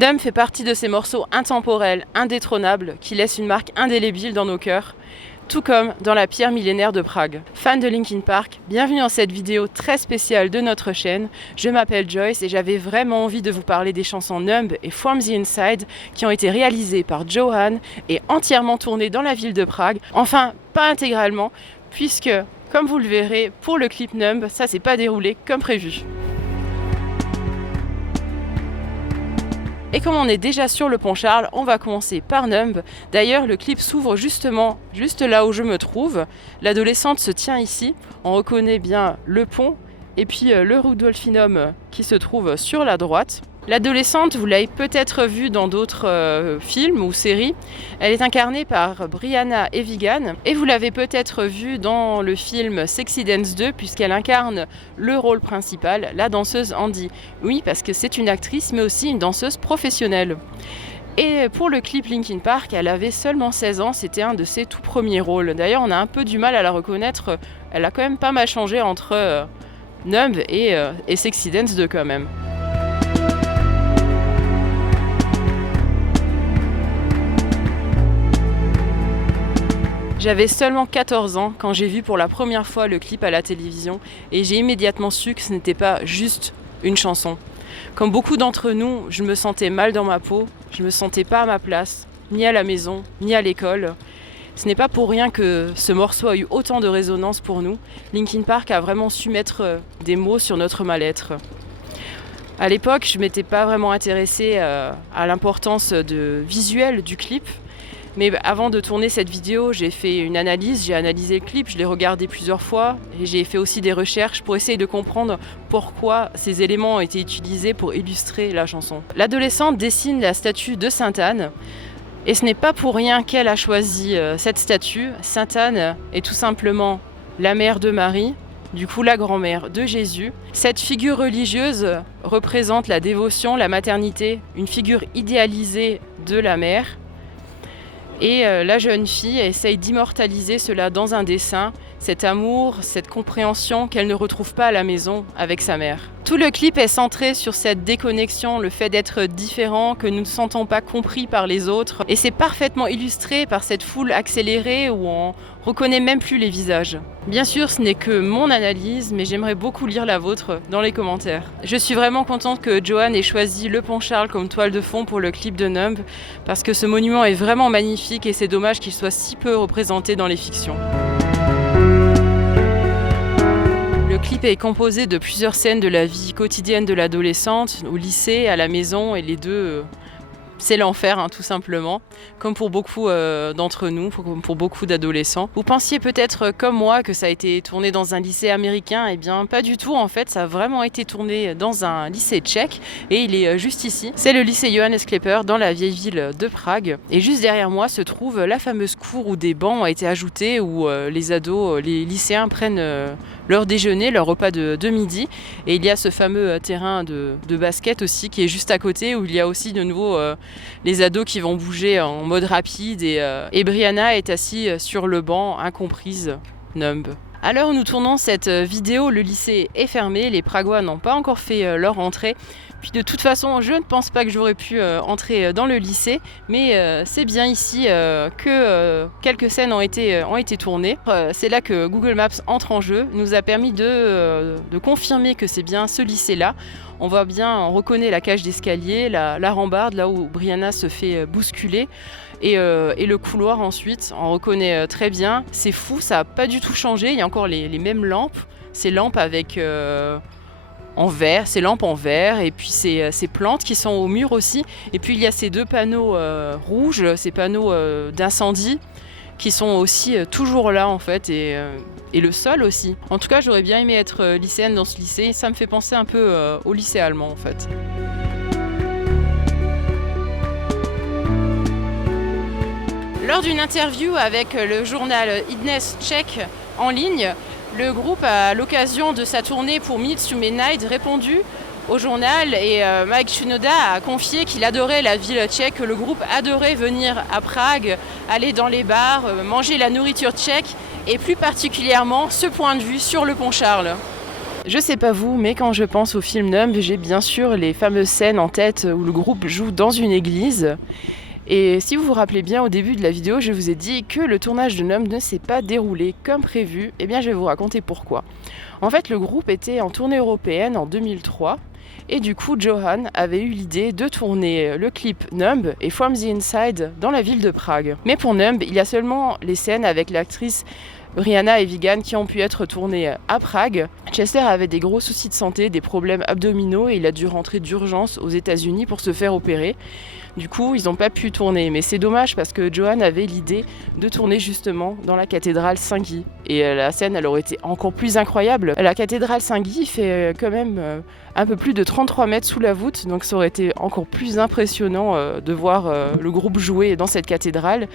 Numb fait partie de ces morceaux intemporels, indétrônables, qui laissent une marque indélébile dans nos cœurs, tout comme dans la pierre millénaire de Prague. Fan de Linkin Park, bienvenue dans cette vidéo très spéciale de notre chaîne. Je m'appelle Joyce et j'avais vraiment envie de vous parler des chansons Numb et From the Inside qui ont été réalisées par Johan et entièrement tournées dans la ville de Prague. Enfin, pas intégralement, puisque, comme vous le verrez, pour le clip Numb, ça s'est pas déroulé comme prévu. Et comme on est déjà sur le pont Charles, on va commencer par Numb. D'ailleurs, le clip s'ouvre justement juste là où je me trouve. L'adolescente se tient ici. On reconnaît bien le pont et puis le Rudolfinum qui se trouve sur la droite. L'adolescente, vous l'avez peut-être vue dans d'autres films ou séries. Elle est incarnée par Brianna Evigan et vous l'avez peut-être vue dans le film Sexy Dance 2 puisqu'elle incarne le rôle principal, la danseuse Andy. Oui, parce que c'est une actrice mais aussi une danseuse professionnelle. Et pour le clip Linkin Park, elle avait seulement 16 ans, c'était un de ses tout premiers rôles. D'ailleurs, on a un peu du mal à la reconnaître, elle a quand même pas mal changé entre Numb et Sexy Dance 2 quand même. J'avais seulement 14 ans quand j'ai vu pour la première fois le clip à la télévision et j'ai immédiatement su que ce n'était pas juste une chanson. Comme beaucoup d'entre nous, je me sentais mal dans ma peau, je me sentais pas à ma place, ni à la maison, ni à l'école. Ce n'est pas pour rien que ce morceau a eu autant de résonance pour nous. Linkin Park a vraiment su mettre des mots sur notre mal-être. À l'époque, je ne m'étais pas vraiment intéressée à l'importance visuelle du clip. Mais avant de tourner cette vidéo, j'ai fait une analyse, j'ai analysé le clip, je l'ai regardé plusieurs fois et j'ai fait aussi des recherches pour essayer de comprendre pourquoi ces éléments ont été utilisés pour illustrer la chanson. L'adolescente dessine la statue de Sainte Anne et ce n'est pas pour rien qu'elle a choisi cette statue. Sainte Anne est tout simplement la mère de Marie, du coup la grand-mère de Jésus. Cette figure religieuse représente la dévotion, la maternité, une figure idéalisée de la mère. Et la jeune fille essaye d'immortaliser cela dans un dessin, cet amour, cette compréhension qu'elle ne retrouve pas à la maison avec sa mère. Tout le clip est centré sur cette déconnexion, le fait d'être différent, que nous ne sentons pas compris par les autres. Et c'est parfaitement illustré par cette foule accélérée où on reconnaît même plus les visages. Bien sûr, ce n'est que mon analyse, mais j'aimerais beaucoup lire la vôtre dans les commentaires. Je suis vraiment contente que Johan ait choisi le pont Charles comme toile de fond pour le clip de Numb, parce que ce monument est vraiment magnifique et c'est dommage qu'il soit si peu représenté dans les fictions. Le clip est composé de plusieurs scènes de la vie quotidienne de l'adolescente, au lycée, à la maison, et les deux, c'est l'enfer, tout simplement, comme pour beaucoup d'entre nous, comme pour beaucoup d'adolescents. Vous pensiez peut-être, comme moi, que ça a été tourné dans un lycée américain, eh bien pas du tout, en fait, ça a vraiment été tourné dans un lycée tchèque, et il est juste ici. C'est le lycée Johannes Klepper, dans la vieille ville de Prague, et juste derrière moi se trouve la fameuse cour où des bancs ont été ajoutés, où les ados, les lycéens prennent leur déjeuner, leur repas de midi, et il y a ce fameux terrain de basket aussi, qui est juste à côté, où il y a aussi de nouveau les ados qui vont bouger en mode rapide et Brianna est assise sur le banc, incomprise, Numb. À l'heure où nous tournons cette vidéo, le lycée est fermé, les Pragois n'ont pas encore fait leur entrée. Puis de toute façon, je ne pense pas que j'aurais pu entrer dans le lycée, mais c'est bien ici que quelques scènes ont été tournées. C'est là que Google Maps entre en jeu, nous a permis de confirmer que c'est bien ce lycée-là. On voit bien, on reconnaît la cage d'escalier, la rambarde, là où Brianna se fait bousculer. Et le couloir ensuite, on reconnaît très bien. C'est fou, ça n'a pas du tout changé. Il y a encore les mêmes lampes. Ces lampes avec en verre, ces lampes en verre. Et puis ces plantes qui sont au mur aussi. Et puis il y a ces deux panneaux rouges, ces panneaux d'incendie qui sont aussi toujours là en fait. Et le sol aussi. En tout cas, j'aurais bien aimé être lycéenne dans ce lycée. Ça me fait penser un peu au lycée allemand en fait. Lors d'une interview avec le journal Idnes tchèque en ligne, le groupe, à l'occasion de sa tournée pour Minutes to Midnight, répondu au journal et Mike Shinoda a confié qu'il adorait la ville tchèque, que le groupe adorait venir à Prague, aller dans les bars, manger la nourriture tchèque et plus particulièrement ce point de vue sur le pont Charles. Je sais pas vous, mais quand je pense au film Numb, j'ai bien sûr les fameuses scènes en tête où le groupe joue dans une église. Et si vous vous rappelez bien, au début de la vidéo, je vous ai dit que le tournage de Numb ne s'est pas déroulé comme prévu. Eh bien, je vais vous raconter pourquoi. En fait, le groupe était en tournée européenne en 2003. Et du coup, Johan avait eu l'idée de tourner le clip Numb et From the Inside dans la ville de Prague. Mais pour Numb, il y a seulement les scènes avec l'actrice Rihanna et Vigan qui ont pu être tournées à Prague. Chester avait des gros soucis de santé, des problèmes abdominaux et il a dû rentrer d'urgence aux États-Unis pour se faire opérer. Du coup, ils n'ont pas pu tourner, mais c'est dommage parce que Johan avait l'idée de tourner justement dans la cathédrale Saint-Guy. Et la scène, elle aurait été encore plus incroyable. La cathédrale Saint-Guy fait quand même un peu plus de 33 mètres sous la voûte, donc ça aurait été encore plus impressionnant de voir le groupe jouer dans cette cathédrale.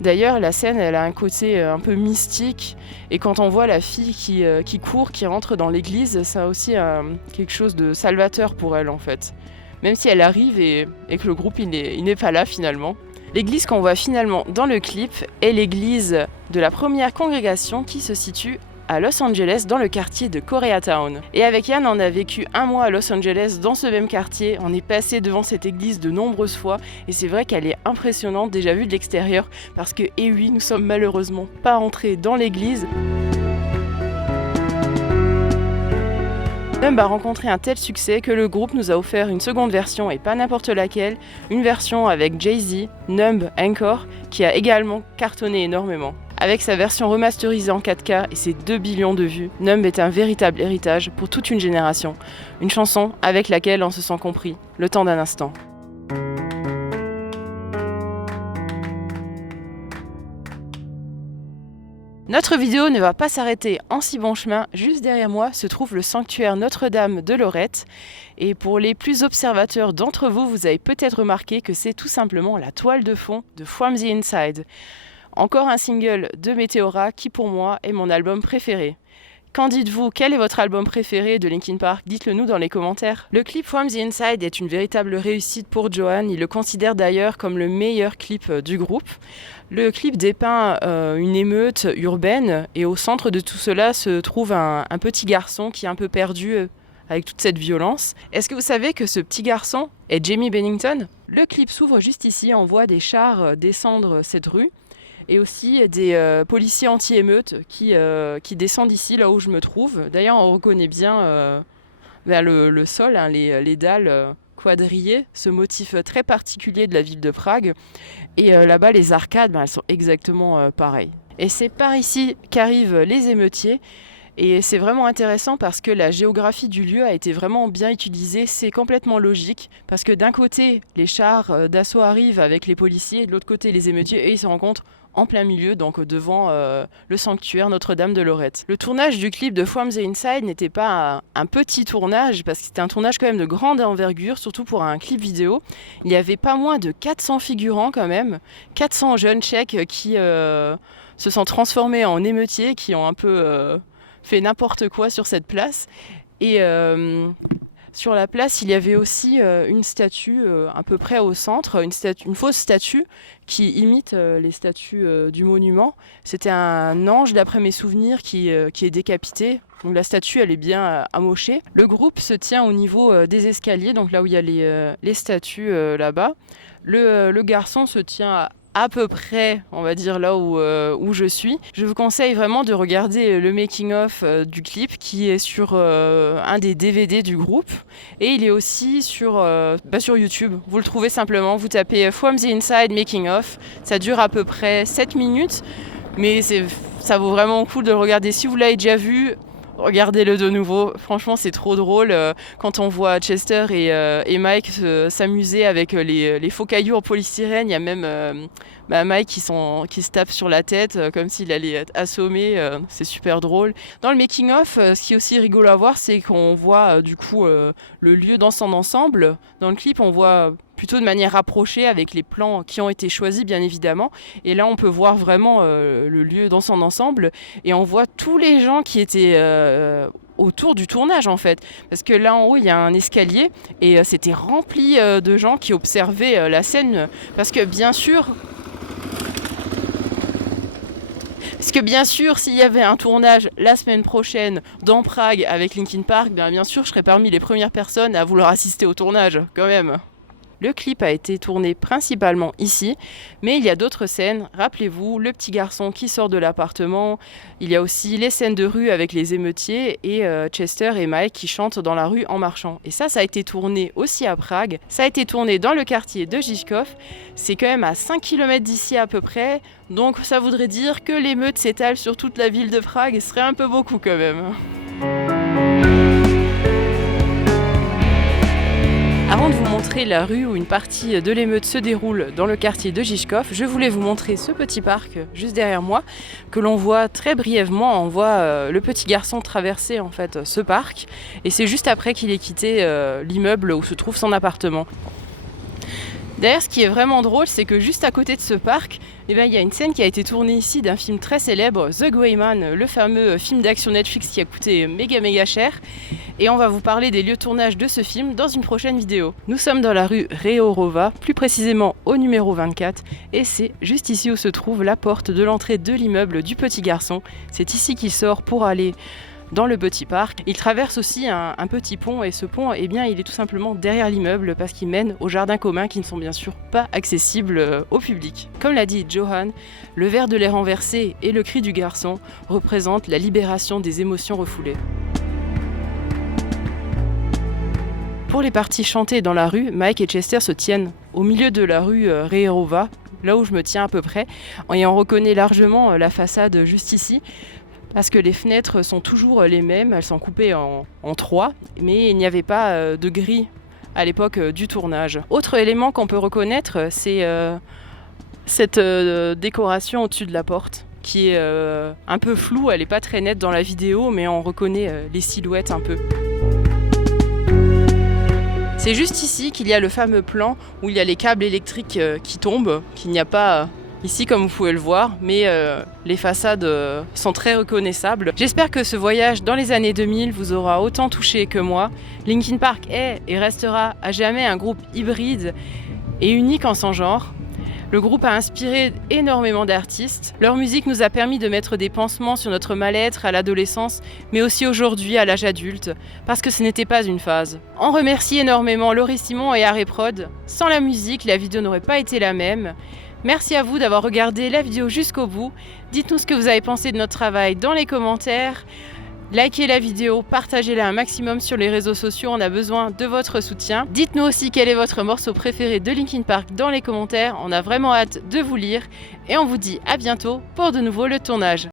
D'ailleurs, la scène, elle a un côté un peu mystique, et quand on voit la fille qui court, qui rentre dans l'église, ça a aussi quelque chose de salvateur pour elle en fait. Même si elle arrive et que le groupe il n'est pas là finalement. L'église qu'on voit finalement dans le clip est l'église de la première congrégation qui se situe à Los Angeles dans le quartier de Koreatown. Et avec Yann, on a vécu un mois à Los Angeles dans ce même quartier. On est passé devant cette église de nombreuses fois et c'est vrai qu'elle est impressionnante déjà vue de l'extérieur parce que, et oui, nous sommes malheureusement pas entrés dans l'église. Numb a rencontré un tel succès que le groupe nous a offert une seconde version et pas n'importe laquelle, une version avec Jay-Z, Numb Encore, qui a également cartonné énormément. Avec sa version remasterisée en 4K et ses 2 billions de vues, Numb est un véritable héritage pour toute une génération. Une chanson avec laquelle on se sent compris, le temps d'un instant. Notre vidéo ne va pas s'arrêter en si bon chemin. Juste derrière moi se trouve le sanctuaire Notre-Dame de Lorette. Et pour les plus observateurs d'entre vous, vous avez peut-être remarqué que c'est tout simplement la toile de fond de From the Inside. Encore un single de Meteora qui pour moi est mon album préféré. Qu'en dites-vous? Quel est votre album préféré de Linkin Park? Dites-le nous dans les commentaires. Le clip From the Inside est une véritable réussite pour Johan. Il le considère d'ailleurs comme le meilleur clip du groupe. Le clip dépeint une émeute urbaine et au centre de tout cela se trouve un petit garçon qui est un peu perdu avec toute cette violence. Est-ce que vous savez que ce petit garçon est Jamie Bennington? Le clip s'ouvre juste ici, on voit des chars descendre cette rue. Et aussi des policiers anti-émeutes qui descendent ici, là où je me trouve. D'ailleurs, on reconnaît bien le sol, hein, les dalles quadrillées, ce motif très particulier de la ville de Prague. Et là-bas, les arcades, elles sont exactement pareilles. Et c'est par ici qu'arrivent les émeutiers. Et c'est vraiment intéressant parce que la géographie du lieu a été vraiment bien utilisée. C'est complètement logique parce que d'un côté, les chars d'assaut arrivent avec les policiers, et de l'autre côté, les émeutiers, et ils se rencontrent en plein milieu, donc devant le sanctuaire Notre-Dame de Lorette. Le tournage du clip de From the Inside n'était pas un petit tournage, parce que c'était un tournage quand même de grande envergure, surtout pour un clip vidéo. Il y avait pas moins de 400 figurants quand même, 400 jeunes tchèques qui se sont transformés en émeutiers, qui ont un peu fait n'importe quoi sur cette place. Et sur la place, il y avait aussi une statue à peu près au centre, une fausse statue qui imite les statues du monument. C'était un ange, d'après mes souvenirs, qui est décapité. Donc la statue, elle est bien amochée. Le groupe se tient au niveau des escaliers, donc là où il y a les statues là-bas. Le garçon se tient à peu près, on va dire, là où je suis. Je vous conseille vraiment de regarder le making-of du clip qui est sur un des DVD du groupe. Et il est aussi sur YouTube. Vous le trouvez simplement, vous tapez From the Inside Making-of. Ça dure à peu près 7 minutes, mais ça vaut vraiment le coup de le regarder. Si vous l'avez déjà vu, regardez-le de nouveau. Franchement, c'est trop drôle quand on voit Chester et Mike s'amuser avec les faux cailloux en polystyrène. Il y a même Mike qui se tape sur la tête comme s'il allait être assommé. C'est super drôle. Dans le making-of, ce qui est aussi rigolo à voir, c'est qu'on voit du coup le lieu dans son ensemble. Dans le clip, on voit plutôt de manière rapprochée avec les plans qui ont été choisis bien évidemment. Et là on peut voir vraiment le lieu dans son ensemble et on voit tous les gens qui étaient autour du tournage en fait. Parce que là en haut il y a un escalier et c'était rempli de gens qui observaient la scène parce que bien sûr Parce que bien sûr, s'il y avait un tournage la semaine prochaine dans Prague avec Linkin Park, bien sûr, je serais parmi les premières personnes à vouloir assister au tournage, quand même. Le clip a été tourné principalement ici, mais il y a d'autres scènes. Rappelez-vous, le petit garçon qui sort de l'appartement. Il y a aussi les scènes de rue avec les émeutiers et Chester et Mike qui chantent dans la rue en marchant. Et ça a été tourné aussi à Prague. Ça a été tourné dans le quartier de Žižkov. C'est quand même à 5 km d'ici à peu près. Donc ça voudrait dire que l'émeute s'étale sur toute la ville de Prague et ce serait un peu beaucoup quand même. Avant de vous montrer la rue où une partie de l'émeute se déroule dans le quartier de Žižkov, je voulais vous montrer ce petit parc juste derrière moi que l'on voit très brièvement. On voit le petit garçon traverser en fait ce parc et c'est juste après qu'il ait quitté l'immeuble où se trouve son appartement. D'ailleurs, ce qui est vraiment drôle, c'est que juste à côté de ce parc, il y a une scène qui a été tournée ici d'un film très célèbre, The Gray Man, le fameux film d'action Netflix qui a coûté méga cher. Et on va vous parler des lieux de tournage de ce film dans une prochaine vidéo. Nous sommes dans la rue Reorova, plus précisément au numéro 24, et c'est juste ici où se trouve la porte de l'entrée de l'immeuble du petit garçon. C'est ici qu'il sort pour aller dans le petit parc. Il traverse aussi un petit pont et ce pont, il est tout simplement derrière l'immeuble parce qu'il mène aux jardins communs qui ne sont bien sûr pas accessibles au public. Comme l'a dit Johan, le verre de lait renversé et le cri du garçon représentent la libération des émotions refoulées. Pour les parties chantées dans la rue, Mike et Chester se tiennent au milieu de la rue Reorova, là où je me tiens à peu près, et on reconnaît largement la façade juste ici. Parce que les fenêtres sont toujours les mêmes, elles sont coupées en 3, mais il n'y avait pas de gris à l'époque du tournage. Autre élément qu'on peut reconnaître, c'est cette décoration au-dessus de la porte, qui est un peu floue, elle n'est pas très nette dans la vidéo, mais on reconnaît les silhouettes un peu. C'est juste ici qu'il y a le fameux plan où il y a les câbles électriques qui tombent, qu'il n'y a pas ici comme vous pouvez le voir, mais les façades sont très reconnaissables. J'espère que ce voyage dans les années 2000 vous aura autant touché que moi. Linkin Park est et restera à jamais un groupe hybride et unique en son genre. Le groupe a inspiré énormément d'artistes. Leur musique nous a permis de mettre des pansements sur notre mal-être à l'adolescence, mais aussi aujourd'hui à l'âge adulte, parce que ce n'était pas une phase. On remercie énormément Laurie Simon et Harry Prod. Sans la musique, la vidéo n'aurait pas été la même. Merci à vous d'avoir regardé la vidéo jusqu'au bout. Dites-nous ce que vous avez pensé de notre travail dans les commentaires. Likez la vidéo, partagez-la un maximum sur les réseaux sociaux, on a besoin de votre soutien. Dites-nous aussi quel est votre morceau préféré de Linkin Park dans les commentaires, on a vraiment hâte de vous lire. Et on vous dit à bientôt pour de nouveau le tournage.